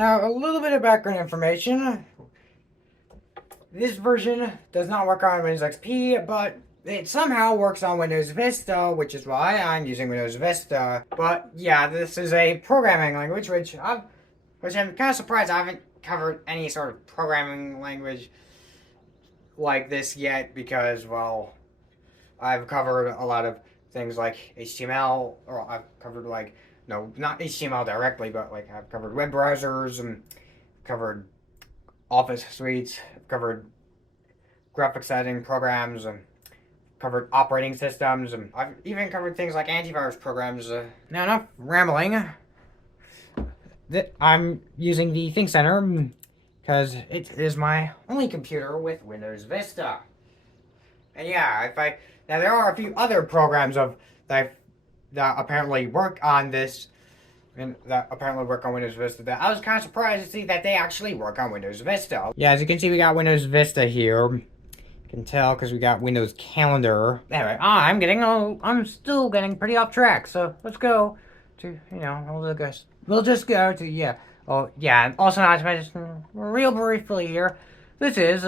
Now, a little bit of background information. This version does not work on Windows XP, but it somehow works on Windows Vista, which is why I'm using Windows Vista. But yeah, this is a programming language, which I'm kind of surprised I haven't covered any sort of programming language like this yet, because, well, I've covered a lot of things like HTML, or I've covered, like, no, not HTML directly, but like I've covered web browsers and covered Office suites, I've covered graphics editing programs, and covered operating systems, and I've even covered things like antivirus programs. Now, enough rambling. I'm using the Think Center because it is my only computer with Windows Vista. And yeah, now there are a few other programs that apparently work on this, and that apparently work on Windows Vista, that I was kind of surprised to see that they actually work on Windows Vista. Yeah, as you can see, we got Windows Vista here. You can tell because we got Windows Calendar. Anyway, I'm still getting pretty off track, so let's go to, we'll just go to, yeah. Oh, yeah, and also not to mention, real briefly here, this is,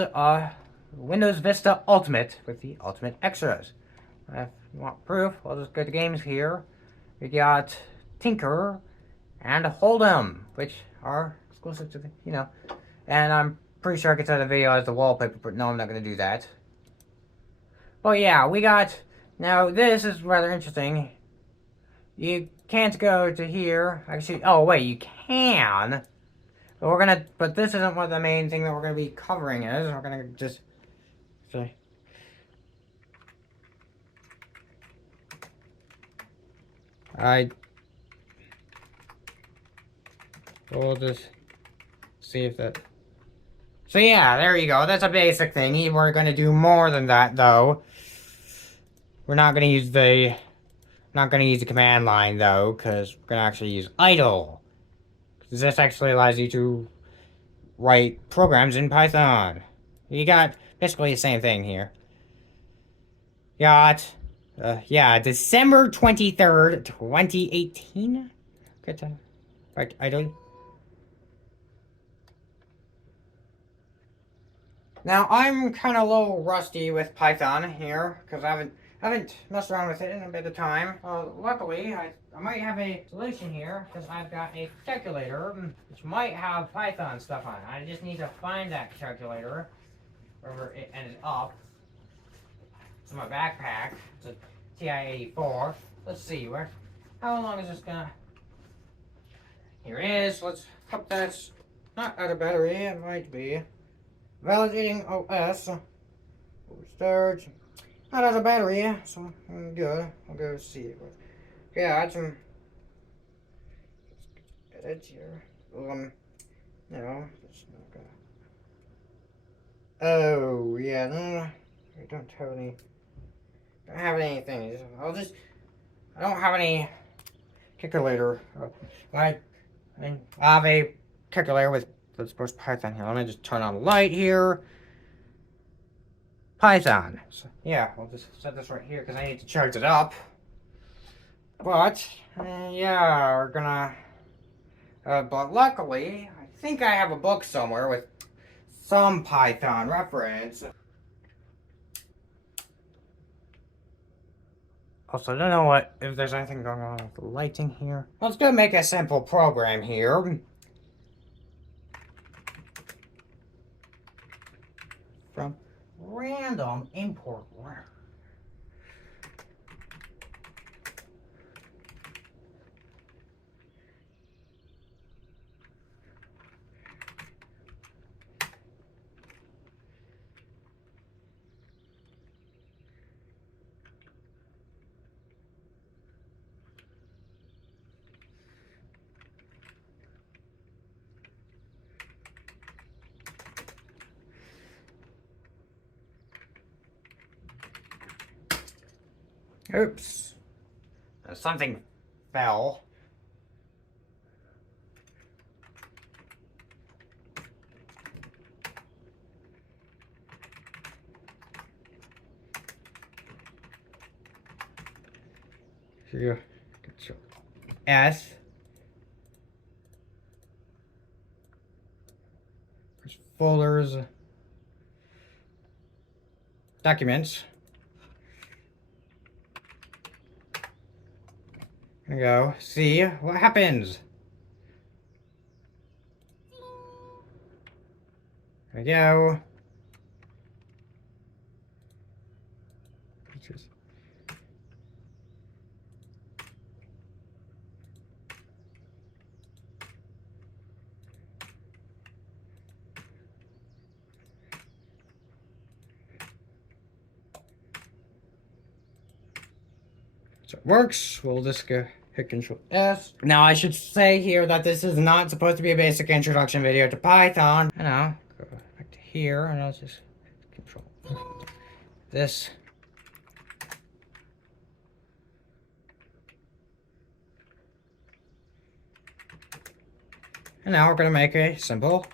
Windows Vista Ultimate with the Ultimate Extras. If you want proof, I'll just go to games here. We got Tinker and Hold'em, which are exclusive to the, and I'm pretty sure I could set a video as the wallpaper, but no, I'm not going to do that. Oh yeah, we got, now this is rather interesting. You can't go to here, actually, oh wait, you can. But this isn't what the main thing that we're gonna be covering is. We're gonna just say, we'll just see if that. So yeah, there you go. That's a basic thing. We're gonna do more than that though. We're not gonna use the command line though, because we're gonna actually use idle. This actually allows you to write programs in Python. You got basically the same thing here. Got, yeah, December 23rd, 2018. Good time. Right, idle. Now, I'm kind of a little rusty with Python here, because I haven't messed around with it in a bit of time. Luckily, I might have a solution here, because I've got a calculator, which might have Python stuff on it. I just need to find that calculator, wherever it ended up. It's in my backpack. It's a TI-84. Let's see, how long is this gonna... Here it is. Let's hope that's not out of battery. It might be. Validating OS. Restart. Not out of battery, so I'm good. I'll go see it. Yeah, I had some edits here. No, it's not gonna. Oh, yeah, no, I don't have anything. I don't have any calculator. I have a calculator with, let's suppose, Python here. Let me just turn on the light here. Python. So, yeah, we'll just set this right here because I need to charge it up. But, yeah, we're gonna... but luckily, I think I have a book somewhere with some Python reference. Also, I don't know if there's anything going on with the lighting here. Let's go make a simple program here. From random import. Oops. Something fell. Here, Control S. Folders. Documents. There we go. See what happens. There we go. So it works. We'll just go hit Control S. Now I should say here that this is not supposed to be a basic introduction video to Python. I know. Go back to here and I'll just Control this. And now we're going to make a simple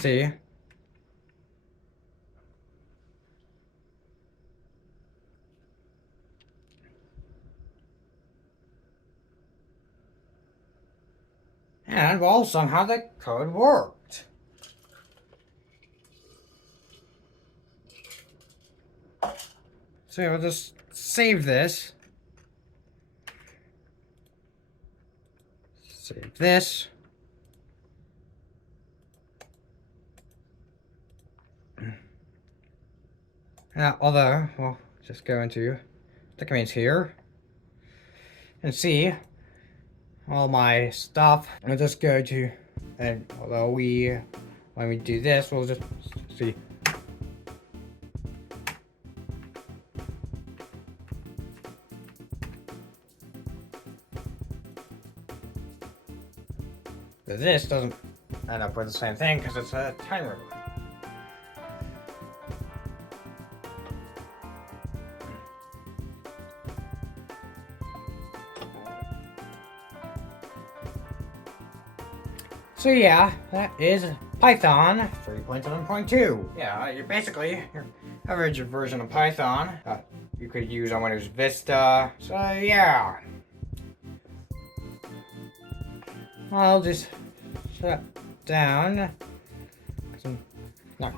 see. And well, somehow the code worked. So we'll just save this. Save this. Although, we'll just go into documents here and see all my stuff. I'll just go to, and although when we do this, we'll just see. This doesn't end up with the same thing because it's a timer. So yeah, that is Python 3.7.2. Yeah, you're basically your average version of Python. You could use on Windows Vista. So yeah. I'll just shut down. No.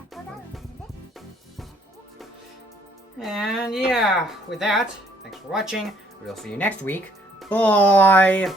And yeah, with that, thanks for watching. We'll see you next week. Bye!